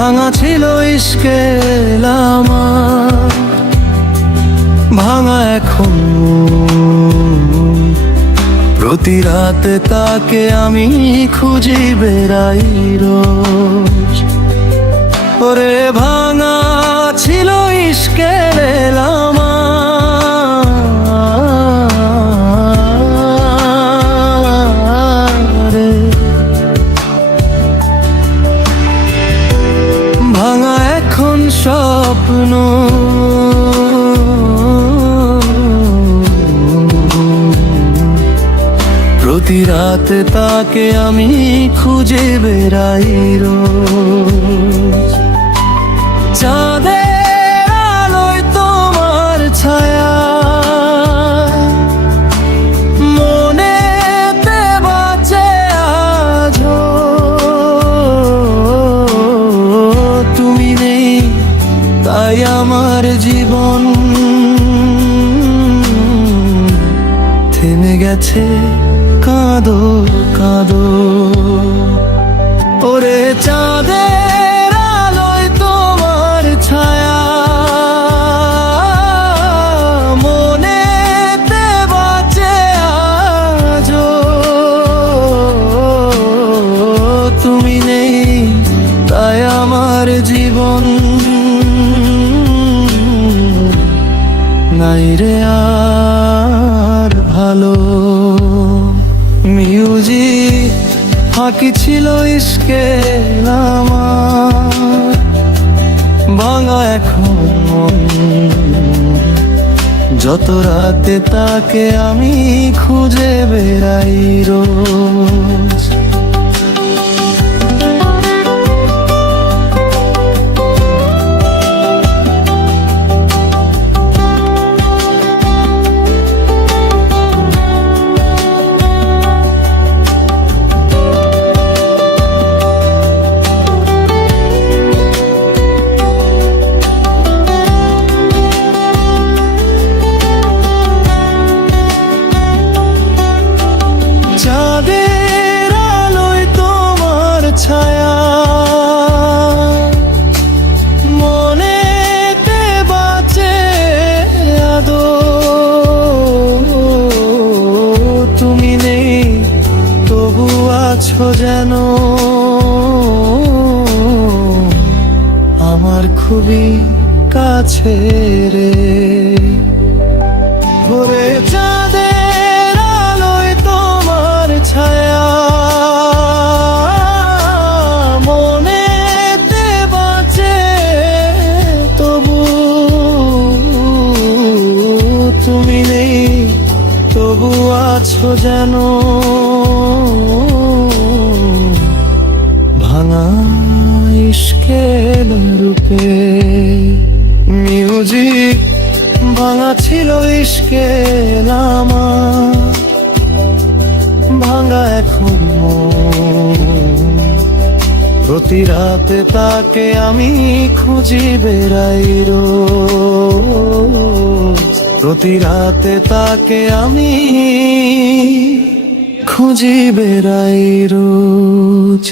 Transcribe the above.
ভাঙা ছিল ইশকের আমার, ভাঙা এখন। প্রতি রাতে তাকে আমি খুঁজি বেড়াই রোজ। ওরে ভাঙা ছিল ইশকের আমার, ভাঙা এখন স্বপ্ন। প্রতি রাতে তাকে আমি খুঁজে বেড়াই রোজ। চাঁদের আলোয় তোমার ছায়া মনেতে বাঁচে আজো। তুমি নেই তাই আমার জীবন থেমে গেছে। কাঁদো কাঁদো ওরে চাঁদের আলোয় তোমার ছায়া মনেতে বাঁচে আজো। তুমি নেই তাই আমার জীবন নাই রে আর ভালো। মিউজিক ফাঁকি ছিল ইশকের আমার, ভাঙা এখন। যত রাতে তাকে আমি খুঁজে বেড়াই রোজ। চাঁদের আলোয় তোমার ছায়া মনেতে বাঁচে আদো। তুমি নেই তবু আছো যেন আমার খুবই কাছে রে। ওরে চাঁদের আলোয় তোমার ছায়া মনেতে বাঁচে তবু। তুমি নেই তবু আছো যেন ভাঙা ইশকের রূপে। মিউজিক ভাঙা ছিল ইশকের আমার, ভাঙা এখন। প্রতি রাতে তাকে আমি খুঁজি বেড়াই রোজ। প্রতি রাতে তাকে আমি খুঁজি বেড়াই রোজ।